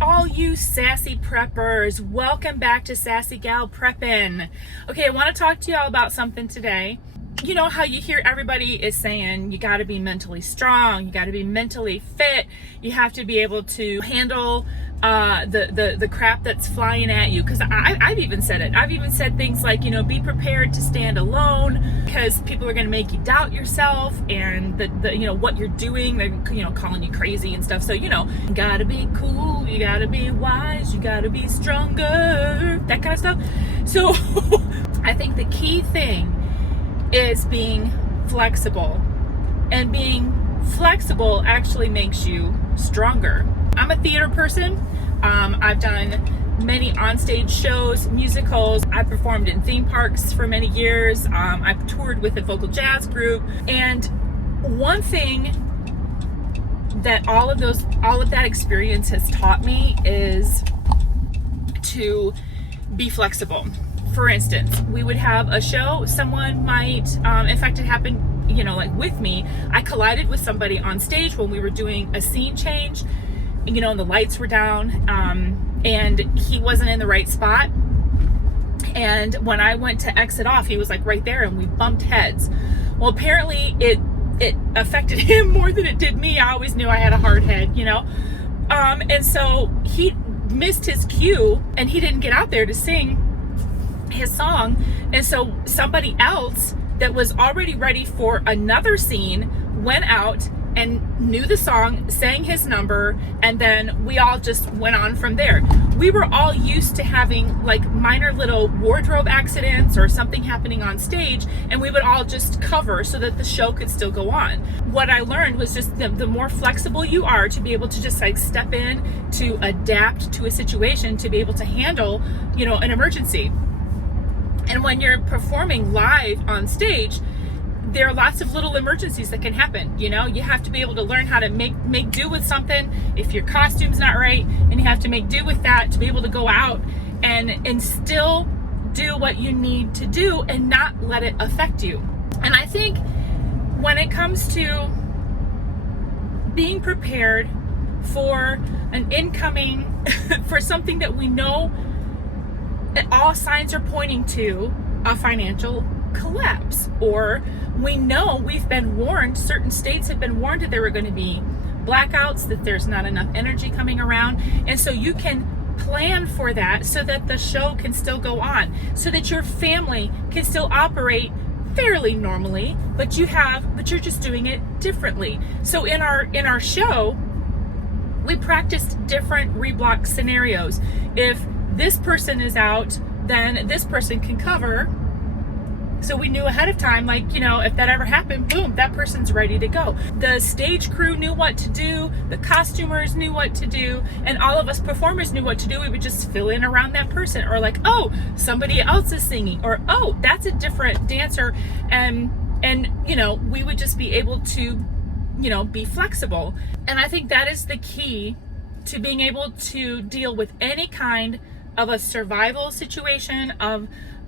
all you sassy preppers, welcome back to Sassy Gal Preppin'. Okay, I want to talk to y'all about something today. You know how you hear everybody is saying you got to be mentally strong, you got to be mentally fit, you have to be able to handle the crap that's flying at you. Because I've even said it. I've even said things like, you know, be prepared to stand alone because people are going to make you doubt yourself and the you know what you're doing. They're, you know, calling you crazy and stuff. So, you know, you gotta be cool, you gotta be wise, you gotta be stronger, that kind of stuff. So I think the key thing is being flexible, and being flexible actually makes you stronger. I'm a theater person. I've done many onstage shows, musicals. I performed in theme parks for many years. I've toured with a vocal jazz group. And one thing that all of that experience has taught me is to be flexible. For instance, we would have a show, someone might, in fact, it happened, you know, like with me, I collided with somebody on stage when we were doing a scene change, you know, and the lights were down, and he wasn't in the right spot. And when I went to exit off, he was like right there and we bumped heads. Well, apparently it affected him more than it did me. I always knew I had a hard head, you know? And so he missed his cue and he didn't get out there to sing his song. And so somebody else that was already ready for another scene went out and knew the song, sang his number, and then we all just went on from there. We were all used to having like minor little wardrobe accidents or something happening on stage, and we would all just cover so that the show could still go on. What I learned was just the more flexible you are to be able to just like step in, to adapt to a situation, to be able to handle, you know, an emergency. And when you're performing live on stage, there are lots of little emergencies that can happen. You know, you have to be able to learn how to make do with something if your costume's not right, and you have to make do with that to be able to go out and still do what you need to do and not let it affect you. And I think when it comes to being prepared for an incoming, for something that we know that all signs are pointing to a financial collapse, or we know we've been warned, certain states have been warned that there were going to be blackouts, that there's not enough energy coming around, and so you can plan for that so that the show can still go on, so that your family can still operate fairly normally, but you're just doing it differently. So in our show, we practiced different reblock scenarios. If this person is out, then this person can cover. So we knew ahead of time, like, you know, if that ever happened, boom, that person's ready to go. The stage crew knew what to do, the costumers knew what to do, and all of us performers knew what to do. We would just fill in around that person, or like, oh, somebody else is singing, or oh, that's a different dancer, and you know, we would just be able to, you know, be flexible. And I think that is the key to being able to deal with any kind of a survival situation,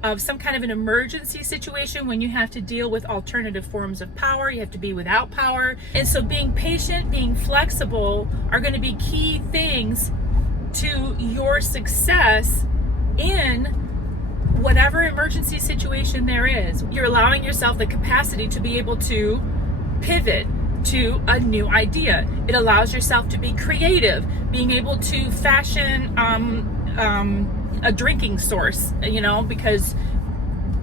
of some kind of an emergency situation, when you have to deal with alternative forms of power. You have to be without power. And so being patient, being flexible are going to be key things to your success in whatever emergency situation there is. You're allowing yourself the capacity to be able to pivot to a new idea. It allows yourself to be creative, being able to fashion a drinking source, you know, because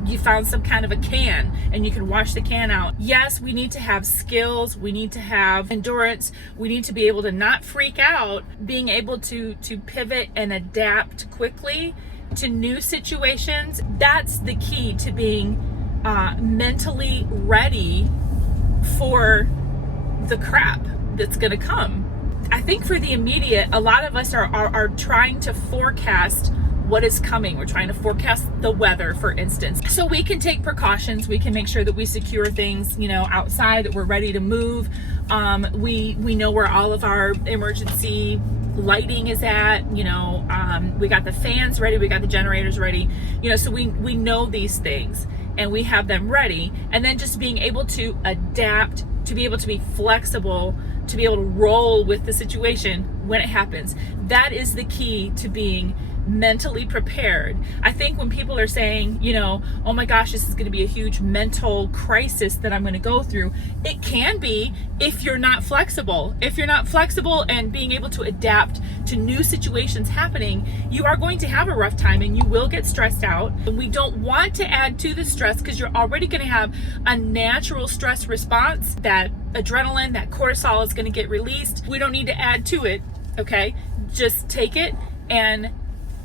you found some kind of a can and you can wash the can out. Yes, we need to have skills, we need to have endurance, we need to be able to not freak out, being able to pivot and adapt quickly to new situations. That's the key to being mentally ready for the crap that's gonna come. I think for the immediate, a lot of us are trying to forecast what is coming. We're trying to forecast the weather, for instance. So we can take precautions. We can make sure that we secure things, you know, outside, that we're ready to move. We know where all of our emergency lighting is at, you know, we got the fans ready, we got the generators ready, you know, so we know these things and we have them ready. And then just being able to adapt, to be able to be flexible to be able to roll with the situation when it happens. That is the key to being mentally prepared. I think when people are saying, oh my gosh, this is going to be a huge mental crisis that I'm going to go through, it can be if you're not flexible. If you're not flexible and being able to adapt to new situations happening, you are going to have a rough time and you will get stressed out. And we don't want to add to the stress because you're already going to have a natural stress response. That adrenaline, that cortisol is going to get released. We don't need to add to it, okay? Just take it and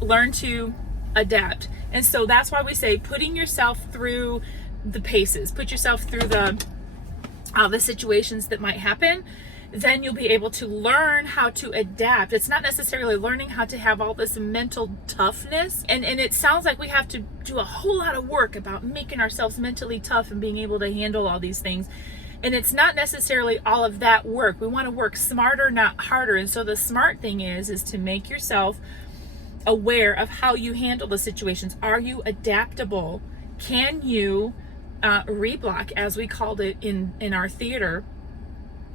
learn to adapt. And so that's why we say putting yourself through the paces, put yourself through the situations that might happen, then you'll be able to learn how to adapt. It's not necessarily learning how to have all this mental toughness. And it sounds like we have to do a whole lot of work about making ourselves mentally tough and being able to handle all these things. And it's not necessarily all of that work. We want to work smarter, not harder. And so the smart thing is to make yourself aware of how you handle the situations. Are you adaptable? Can you reblock, as we called it in our theater,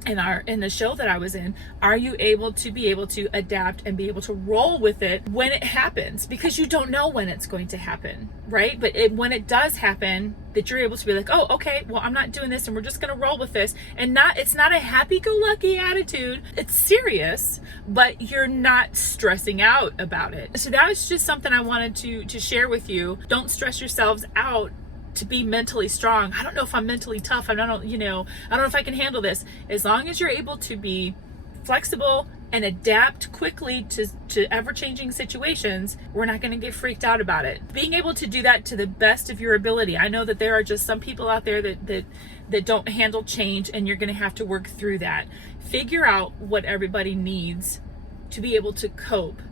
in the show that I was in? Are you able to adapt and be able to roll with it when it happens? Because you don't know when it's going to happen, right? But when it does happen, that you're able to be like, oh, okay, well, I'm not doing this and we're just going to roll with this. And it's not a happy-go-lucky attitude. It's serious, but you're not stressing out about it. So that was just something I wanted to share with you. Don't stress yourselves out to be mentally strong. I don't know if I'm mentally tough. I don't know if I can handle this. As long as you're able to be flexible and adapt quickly to ever-changing situations, we're not going to get freaked out about it. Being able to do that to the best of your ability. I know that there are just some people out there that don't handle change, and you're going to have to work through that. Figure out what everybody needs to be able to cope.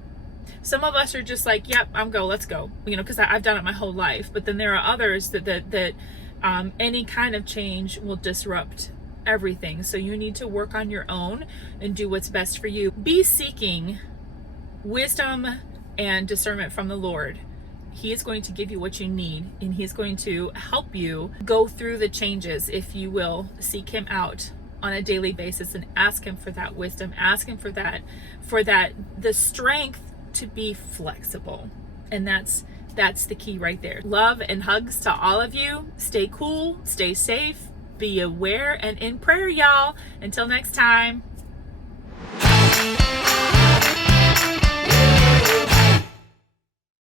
Some of us are just like, yep, let's go, because I've done it my whole life. But then there are others that any kind of change will disrupt everything. So you need to work on your own and do what's best for you. Be seeking wisdom and discernment from the Lord. He is going to give you what you need, and He's going to help you go through the changes if you will seek Him out on a daily basis and ask Him for that wisdom, ask Him for the strength to be flexible. And that's the key right there. Love and hugs to all of you. Stay cool, stay safe, be aware, and in prayer, y'all. Until next time.